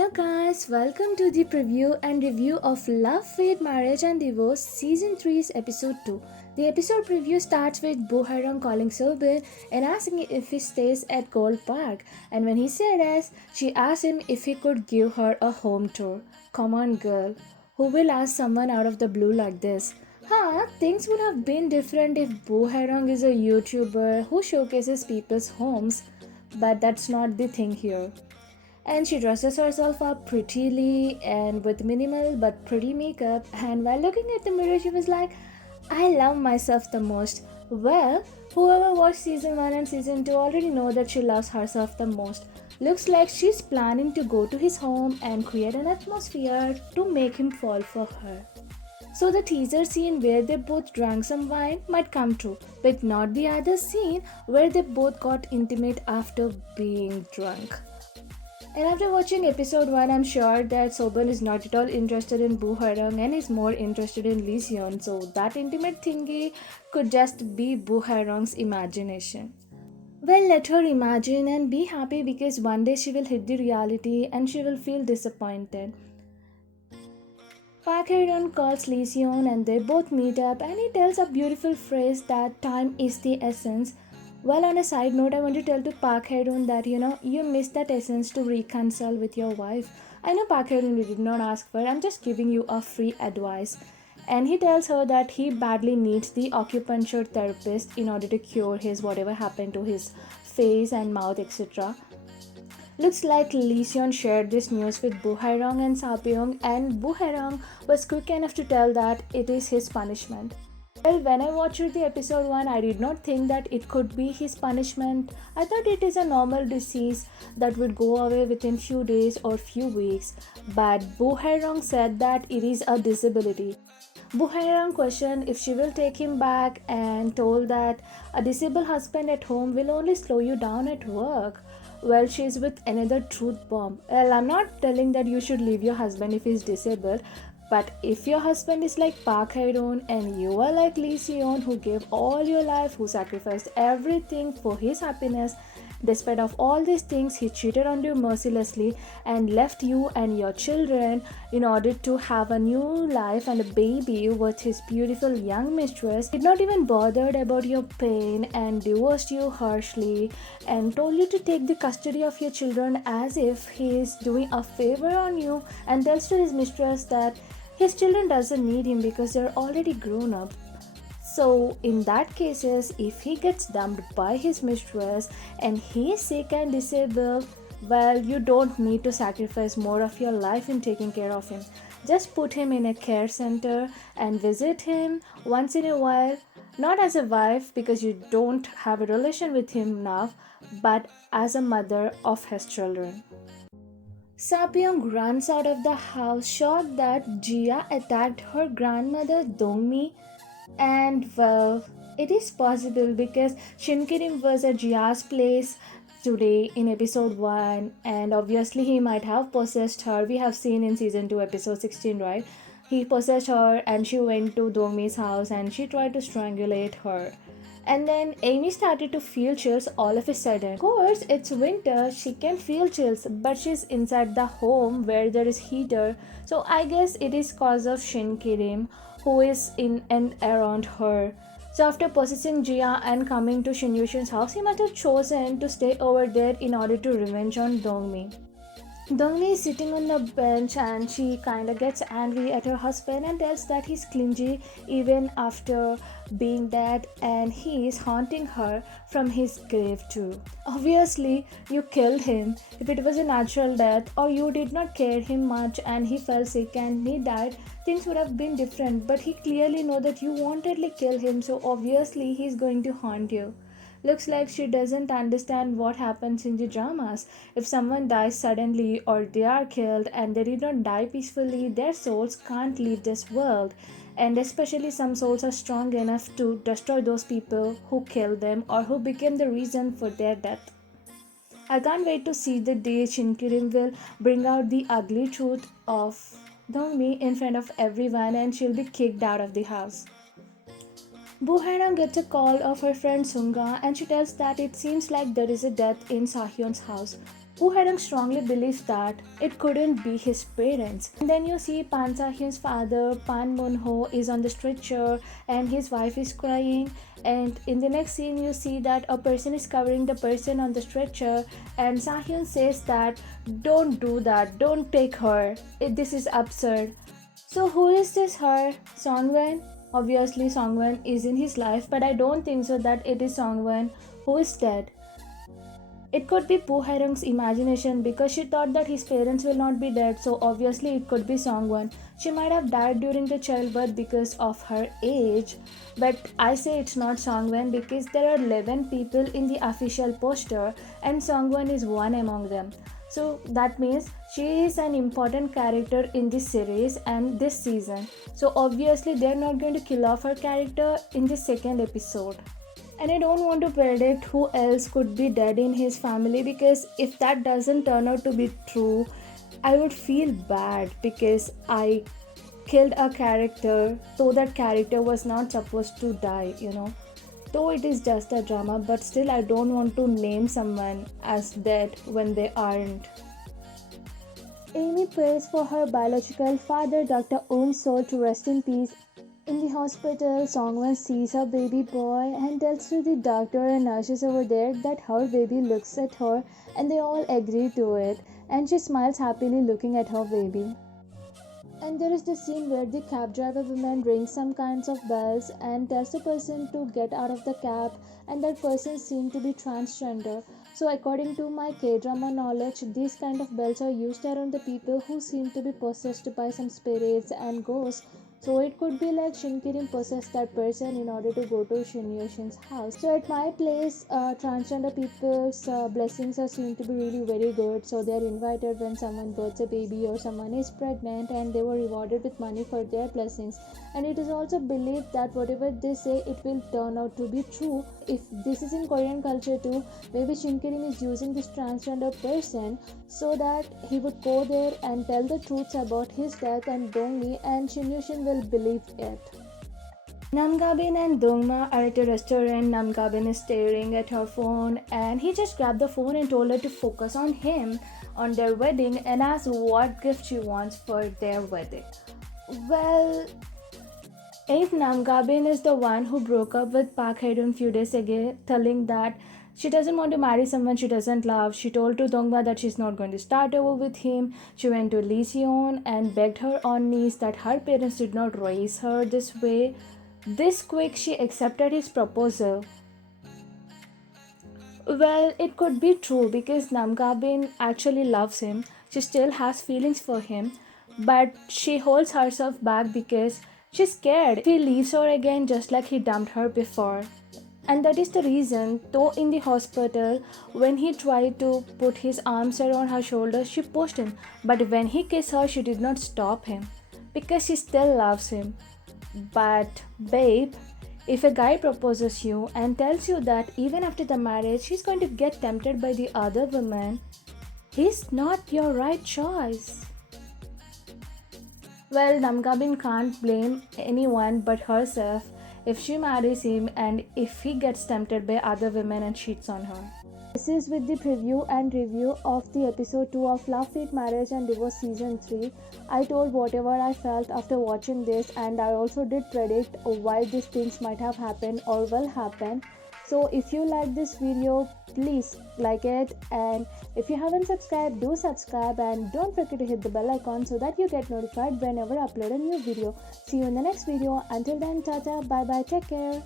Hello guys, welcome to the preview and review of Love, Fate, Marriage and Divorce Season 3's Episode 2. The episode preview starts with Boharang calling Sobel and asking if he stays at Gold Park, and when he said yes, she asked him if he could give her a home tour. Come on girl, who will ask someone out of the blue like this? Things would have been different if Boharang is a YouTuber who showcases people's homes, but that's not the thing here. And she dresses herself up prettily and with minimal but pretty makeup, and while looking at the mirror she was like, I love myself the most. Well, whoever watched season 1 and season 2 already know that she loves herself the most. Looks like she's planning to go to his home and create an atmosphere to make him fall for her. So the teaser scene where they both drank some wine might come true, but not the other scene where they both got intimate after being drunk. And after watching episode 1, I'm sure that Sobel is not at all interested in Boharang and is more interested in Lee Seon, so that intimate thingy could just be Boharang's imagination. Well, let her imagine and be happy because one day she will hit the reality and she will feel disappointed. Park Hye Run calls Lee Seon and they both meet up and he tells a beautiful phrase that time is the essence. Well, on a side note, I want to tell to Park Hye Run that you missed that essence to reconcile with your wife. I know Park Hye Run did not ask for it, I'm just giving you a free advice. And he tells her that he badly needs the acupuncture therapist in order to cure his whatever happened to his face and mouth, etc. Looks like Lee Seon shared this news with Boharang and Sapyeong, and Boharang was quick enough to tell that it is his punishment. Well, when I watched the episode 1, I did not think that it could be his punishment. I thought it is a normal disease that would go away within few days or few weeks. But Boharang said that it is a disability. Boharang questioned if she will take him back and told that a disabled husband at home will only slow you down at work. Well, she's with another truth bomb. Well, I'm not telling that you should leave your husband if he's disabled. But if your husband is like Park Hye Run and you are like Lee Seon who gave all your life, who sacrificed everything for his happiness, despite of all these things he cheated on you mercilessly and left you and your children in order to have a new life and a baby with his beautiful young mistress, did not even bothered about your pain and divorced you harshly and told you to take the custody of your children as if he is doing a favor on you, and tells to his mistress that his children doesn't need him because they're already grown up. So in that cases, if he gets dumped by his mistress and he is sick and disabled, well, you don't need to sacrifice more of your life in taking care of him. Just put him in a care center and visit him once in a while, not as a wife because you don't have a relation with him now, but as a mother of his children. Sapyeong runs out of the house shocked that Jia attacked her grandmother Dongmi, and well, it is possible because Shinkirim was at Jia's place today in episode 1, and obviously he might have possessed her. We have seen in season 2 episode 16, right? He possessed her and she went to Dongmi's house and she tried to strangulate her. And then Amy started to feel chills all of a sudden. Of course, it's winter, she can feel chills, but she's inside the home where there is heater. So I guess it is cause of Shinkirim who is in and around her. So after possessing Jia and coming to Shin Yushin's house, he must have chosen to stay over there in order to revenge on Dongmi. Dongmi is sitting on the bench and she kinda gets angry at her husband and tells that he's clingy even after being dead and he is haunting her from his grave too. Obviously, you killed him. If it was a natural death or you did not care him much and he fell sick and he died, things would have been different. But he clearly know that you wantedly kill him, so obviously he's going to haunt you. Looks like she doesn't understand what happens in the dramas. If someone dies suddenly or they are killed and they did not die peacefully, their souls can't leave this world. And especially some souls are strong enough to destroy those people who killed them or who became the reason for their death. I can't wait to see the day Shinkirim will bring out the ugly truth of Dongmi in front of everyone and she'll be kicked out of the house. Boharang gets a call of her friend Sunga and she tells that it seems like there is a death in Sahyon's house. Boharang strongly believes that it couldn't be his parents. And then you see Pan Sa-hyun's father, Pan Moon-ho, is on the stretcher and his wife is crying. And in the next scene, you see that a person is covering the person on the stretcher, and Sa-hyun says that, "Don't do that, don't take her. This is absurd." So who is this her? Songwon? Obviously, Songwon is in his life, but I don't think so that it is Songwon who is dead. It could be Poo Hae-rung's imagination because she thought that his parents will not be dead, so obviously it could be Songwon. She might have died during the childbirth because of her age, but I say it's not Songwon because there are 11 people in the official poster and Songwon is one among them. So that means she is an important character in this series and this season. So obviously they're not going to kill off her character in the second episode. And I don't want to predict who else could be dead in his family because if that doesn't turn out to be true, I would feel bad because I killed a character though that character was not supposed to die. Though it is just a drama, but still I don't want to name someone as dead when they aren't. Amy prays for her biological father, Dr. Eun's soul to rest in peace. In the hospital, Songwon sees her baby boy and tells to the doctor and nurses over there that her baby looks at her and they all agree to it, and she smiles happily looking at her baby. And there is the scene where the cab driver woman rings some kinds of bells and tells the person to get out of the cab, and that person seemed to be transgender. So according to my K-drama knowledge, these kind of bells are used around the people who seem to be possessed by some spirits and ghosts. So it could be like Shin Kirin possessed that person in order to go to Shin Yoshin's house. So at my place, transgender people's blessings are seen to be really very good. So they are invited when someone births a baby or someone is pregnant, and they were rewarded with money for their blessings. And it is also believed that whatever they say, it will turn out to be true. If this is in Korean culture too, maybe Shin Kirin is using this transgender person so that he would go there and tell the truths about his death and Dongmi, and Shin Yoshin will believe it. Namgabin and Dongma are at a restaurant. Namgabin is staring at her phone and he just grabbed the phone and told her to focus on him, on their wedding, and asked what gift she wants for their wedding. Well, if Namgabin is the one who broke up with Park Hye Run few days ago, telling that she doesn't want to marry someone she doesn't love. She told to Dongba that she's not going to start over with him. She went to Lee Seon and begged her on knees that her parents did not raise her this way. This quick, she accepted his proposal. Well, it could be true because Namgabin actually loves him. She still has feelings for him, but she holds herself back because she's scared if he leaves her again just like he dumped her before. And that is the reason, though in the hospital, when he tried to put his arms around her shoulders, she pushed him. But when he kissed her, she did not stop him because she still loves him. But, babe, if a guy proposes you and tells you that even after the marriage, he's going to get tempted by the other woman, he's not your right choice. Well, Namgabin can't blame anyone but herself if she marries him and if he gets tempted by other women and cheats on her. This is with the preview and review of the episode 2 of Love, Fate, Marriage and Divorce Season 3. I told whatever I felt after watching this, and I also did predict why these things might have happened or will happen. So if you like this video, please like it, and if you haven't subscribed, do subscribe, and don't forget to hit the bell icon so that you get notified whenever I upload a new video. See you in the next video. Until then, tata, bye bye, take care.